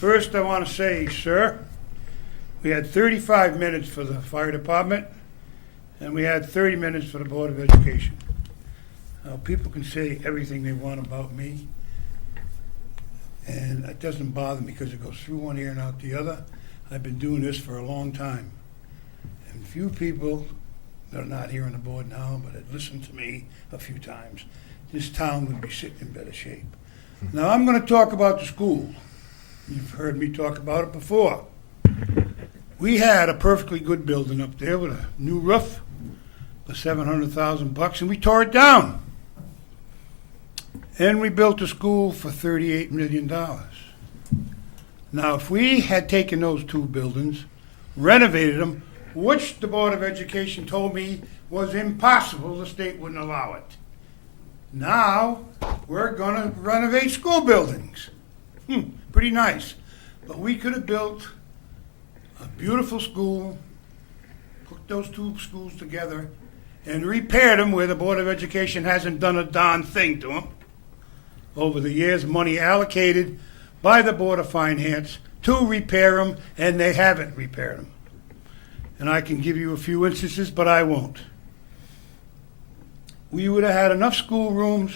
First, I want to say, sir, we had 35 minutes for the fire department, and we had 30 minutes for the Board of Education. Now, people can say everything they want about me, and it doesn't bother me because it goes through one ear and out the other. I've been doing this for a long time. And few people that are not here on the board now, but had listened to me a few times, this town would be sitting in better shape. Now, I'm going to talk about the school. You've heard me talk about it before. We had a perfectly good building up there with a new roof for $700,000, and we tore it down. And we built a school for $38 million. Now, if we had taken those two buildings, renovated them, which the Board of Education told me was impossible, the state wouldn't allow it. Now, we're going to renovate school buildings. Pretty nice. But we could have built a beautiful school, put those two schools together, and repaired them where the Board of Education hasn't done a darn thing to them. Over the years, money allocated by the Board of Finance to repair them, and they haven't repaired them. And I can give you a few instances, but I won't. We would have had enough schoolrooms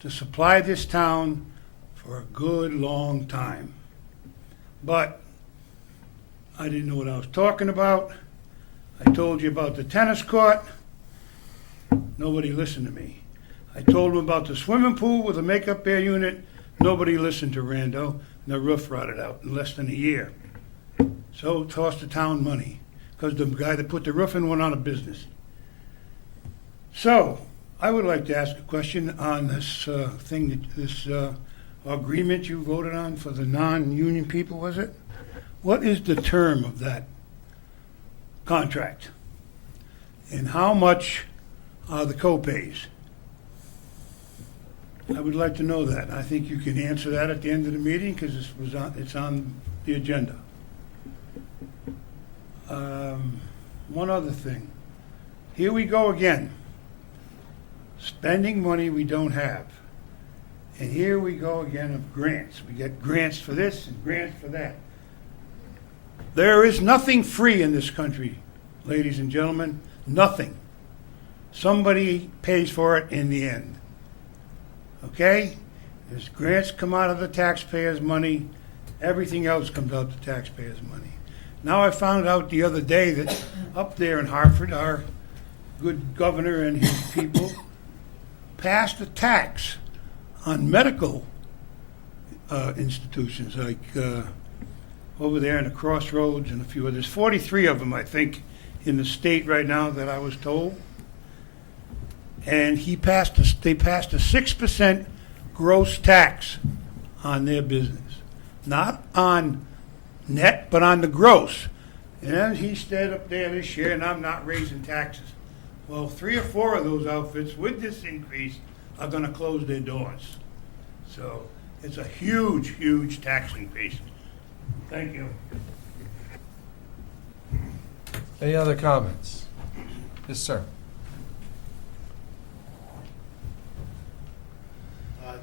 to supply this town for a good long time. But I didn't know what I was talking about. I told you about the tennis court. Nobody listened to me. I told them about the swimming pool with a makeup air unit. Nobody listened to Rando, and the roof rotted out in less than a year. So it cost the town money because the guy that put the roof in went out of business. So I would like to ask a question on this agreement you voted on for the non-union people, was it? What is the term of that contract? And how much are the co-pays? I would like to know that. I think you can answer that at the end of the meeting because it's on the agenda. One other thing. Here we go again. Spending money we don't have. And here we go again of grants. We get grants for this and grants for that. There is nothing free in this country, ladies and gentlemen. Nothing. Somebody pays for it in the end. Okay? There's grants come out of the taxpayers' money. Everything else comes out of the taxpayers' money. Now I found out the other day that up there in Hartford, our good governor and his people passed a tax on medical institutions, like over there in the Crossroads and a few others. 43 of them, I think, in the state right now that I was told. And they passed a 6% gross tax on their business. Not on net, but on the gross. And he stayed up there this year, and I'm not raising taxes. Well, 3 or 4 of those outfits with this increase are going to close their doors. So it's a huge, huge tax increase. Thank you. Any other comments? Yes, sir.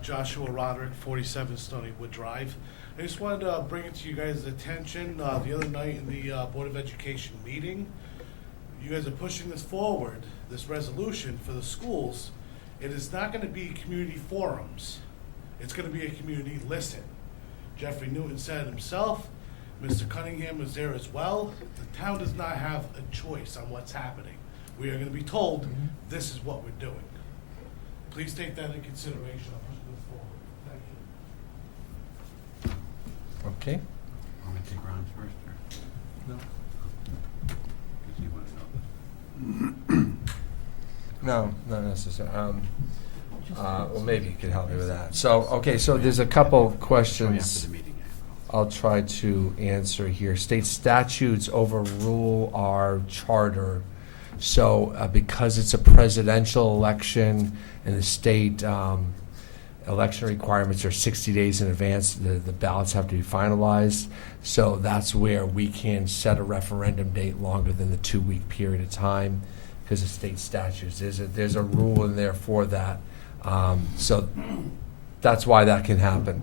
Joshua Roderick, 47 Stonywood Drive. I just wanted to bring it to you guys' attention. The other night in the Board of Education meeting, you guys are pushing this forward, this resolution for the schools. It is not going to be community forums. It's going to be a community listen. Jeffrey Newton said it himself. Mr. Cunningham was there as well. The town does not have a choice on what's happening. We are going to be told this is what we're doing. Please take that into consideration. I'll push this forward. Thank you. Okay. Want me to take Ron's first, or? No. Because you want to know this. No, not necessarily. Well, maybe you could help me with that. So, okay, so there's a couple After questions the meeting, I'll try to answer here. State statutes overrule our charter. So because it's a presidential election and the state election requirements are 60 days in advance, the ballots have to be finalized. So that's where we can set a referendum date longer than the 2-week period of time because of state statutes. There's a rule in there for that. So that's why that can happen.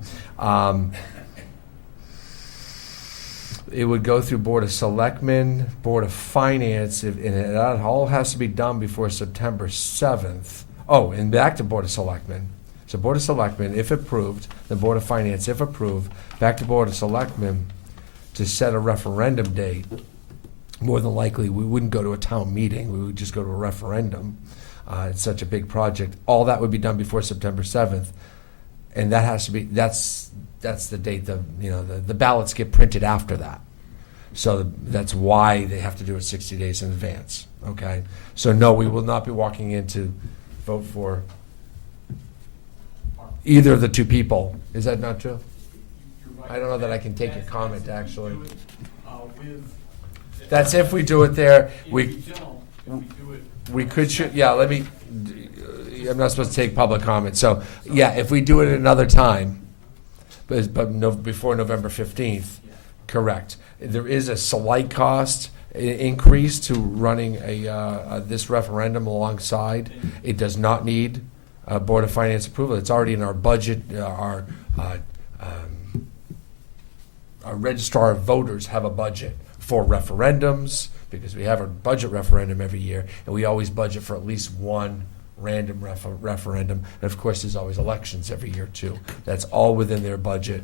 it would go through Board of Selectmen, Board of Finance, and that all has to be done before September 7th. Oh, and back to Board of Selectmen. So Board of Selectmen, if approved, the Board of Finance, if approved, back to Board of Selectmen to set a referendum date. More than likely, we wouldn't go to a town meeting, we would just go to a referendum. It's such a big project. All that would be done before September 7th. And that has to be, that's the date, the ballots get printed after that. So that's why they have to do it 60 days in advance, okay? So no, we will not be walking in to vote for either of the two people. Is that not true? I don't know that I can take your comment, actually. That's if we do it there. We could, I'm not supposed to take public comment. So, yeah, if we do it another time, before November 15th, correct. There is a slight cost increase to running this referendum alongside. It does not need Board of Finance approval. It's already in our budget. Our registrar of voters have a budget for referendums because we have a budget referendum every year, and we always budget for at least one random referendum. And of course, there's always elections every year too. That's all within their budget.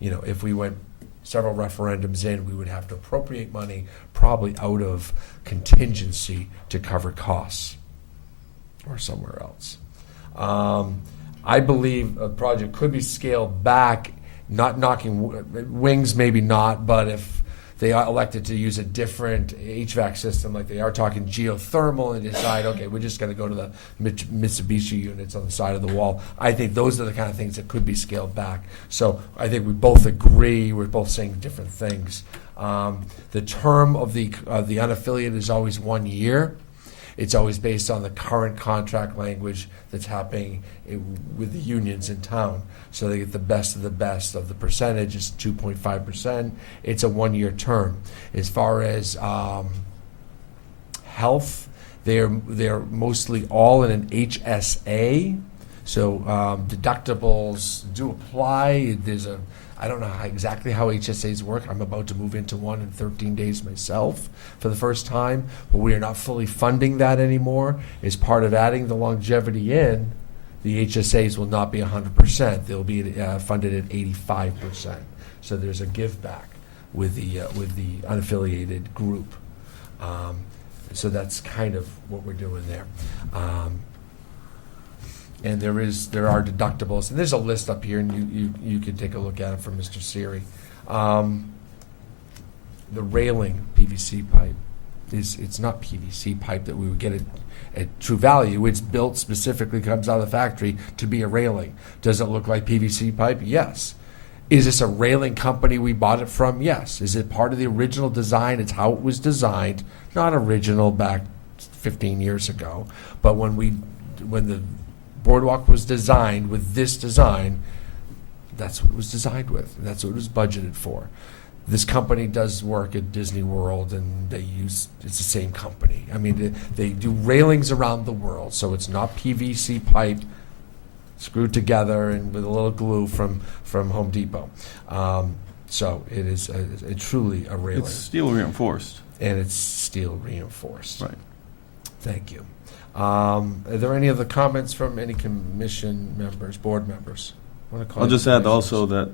If we went several referendums in, we would have to appropriate money probably out of contingency to cover costs or somewhere else. I believe a project could be scaled back, not knocking wings, maybe not, but if they are elected to use a different HVAC system, like they are talking geothermal, and decide, okay, we're just going to go to the Mitsubishi units on the side of the wall. I think those are the kind of things that could be scaled back. So I think we both agree. We're both saying different things. The term of the unaffiliated is always 1 year. It's always based on the current contract language that's happening with the unions in town. So they get the best of the percentage is 2.5%. It's a 1 year term. As far as health, they're mostly all in an HSA. So deductibles do apply. I don't know exactly how HSAs work. I'm about to move into one in 13 days myself for the first time, but we are not fully funding that anymore. As part of adding the longevity in, the HSAs will not be 100%. They'll be funded at 85%. So there's a give back with the unaffiliated group. So that's kind of what we're doing there. And there are deductibles, and there's a list up here, and you can take a look at it from Mr. Siri. The railing PVC pipe it's not PVC pipe that we would get at True Value. It's built specifically, comes out of the factory to be a railing. Does it look like PVC pipe? Yes. Is this a railing company we bought it from? Yes. Is it part of the original design? It's how it was designed. Not original back 15 years ago, but when the boardwalk was designed with this design, that's what it was designed with. That's what it was budgeted for. This company does work at Disney World, and it's the same company. I mean, they do railings around the world, so it's not PVC pipe screwed together and with a little glue from Home Depot. So it is truly a railing. It's steel reinforced. And it's steel reinforced. Right. Thank you. Are there any other comments from any commission members, board members? I'll just add also that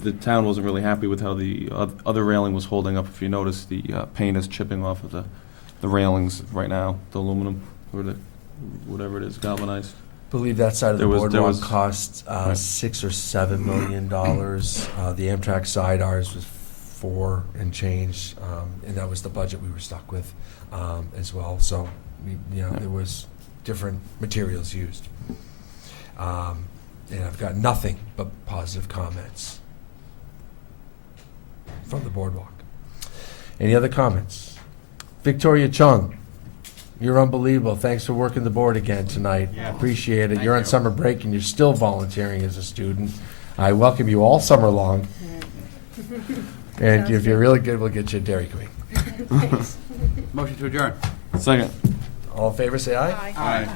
the town wasn't really happy with how the other railing was holding up. If you notice, the paint is chipping off of the railings right now, the aluminum or whatever it is, galvanized. I believe that side of the There boardwalk was cost right. $6 or $7 million. The Amtrak side, ours was $4 and change, and that was the budget we were stuck with as well. So, there was different materials used. And I've got nothing but positive comments from the boardwalk. Any other comments? Victoria Chung, you're unbelievable. Thanks for working the board again tonight. Yeah. Appreciate it. Thank You're on you. summer break and you're still volunteering as a student. I welcome you all summer long. And Sounds if you're good. really good, we'll get you a Dairy Queen. Motion to adjourn. Second. All in favor, say aye. Aye. Aye.